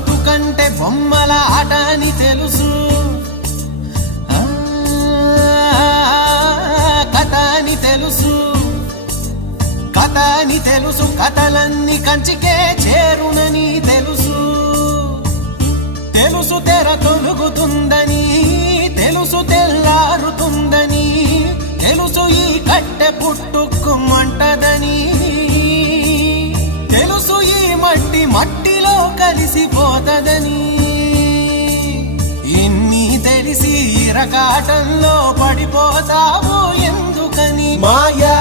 బతుకంటే బొమ్మల ఆట అని తెలుసు, కథ అని తెలుసు, కథ అని తెలుసు, కథలన్నీ కంచికే చేరునని తెలుసు, తెలుసు తెర తొలుగుతుందని, తెలుసు తెల్లారుతుందని, తెలుసు ఈ కట్టె పుట్టుకుమంటదని, తెలుసు ఈ మట్టి మట్టిలో కలిసిపోతదని, ఇన్ని తెలిసి ఇరకాటంలో పడిపోతావు ఎందుకని మాయా